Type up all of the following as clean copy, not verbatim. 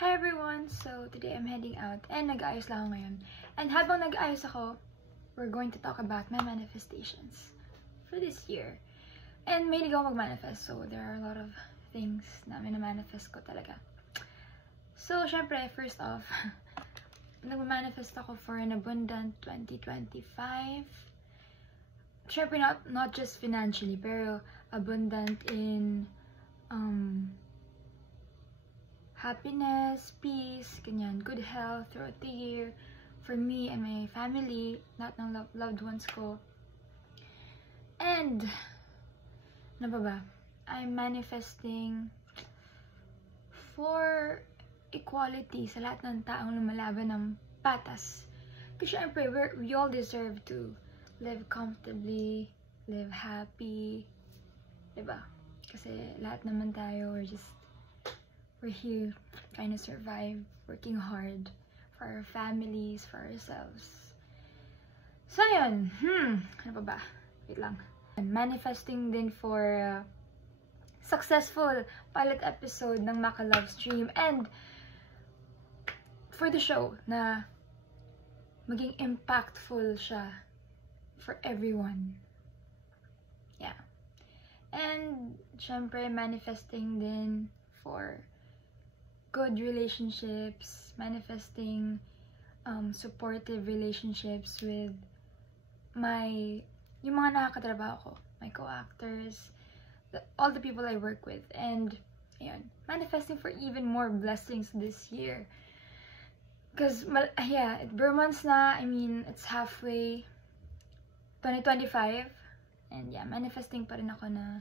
Hi everyone! So today I'm heading out and nag-aayos lang ako ngayon. And habang nag-aayos ako, we're going to talk about my manifestations for this year. And mahilig ako mag-manifest, so there are a lot of things na mina-manifest ko talaga. So syempre, first off, nag-manifest ako for an abundant 2025. Syempre not just financially, pero abundant in happiness, peace, ganyan, good health throughout the year for me and my family, lahat ng loved ones ko. And ano pa ba? I'm manifesting for equality sa lahat ng taong lumalaban ng patas. Kasi syempre, we all deserve to live comfortably, live happy, diba? Kasi lahat naman tayo, we're here trying to survive, working hard for our families, for ourselves. So yun, ano pa ba? Wait lang. I'm manifesting din for successful pilot episode ng Maka Love Stream and for the show na maging impactful siya for everyone. Yeah. And syempre manifesting din for good relationships, manifesting supportive relationships with yung mga nakakatrabaho ko, my co-actors, all the people I work with, and ayun, manifesting for even more blessings this year. Because, yeah, months na, I mean, it's halfway 2025, and yeah, manifesting pa rin ako na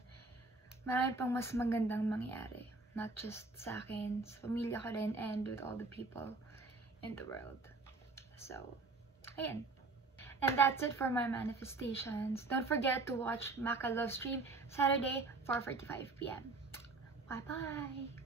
marami pang mas magandang mangyari. Not just sa akin, sa pamilya ko rin, and with all the people in the world. So, ayan. And that's it for my manifestations. Don't forget to watch Maka Love Stream Saturday, 4:45 p.m. Bye-bye!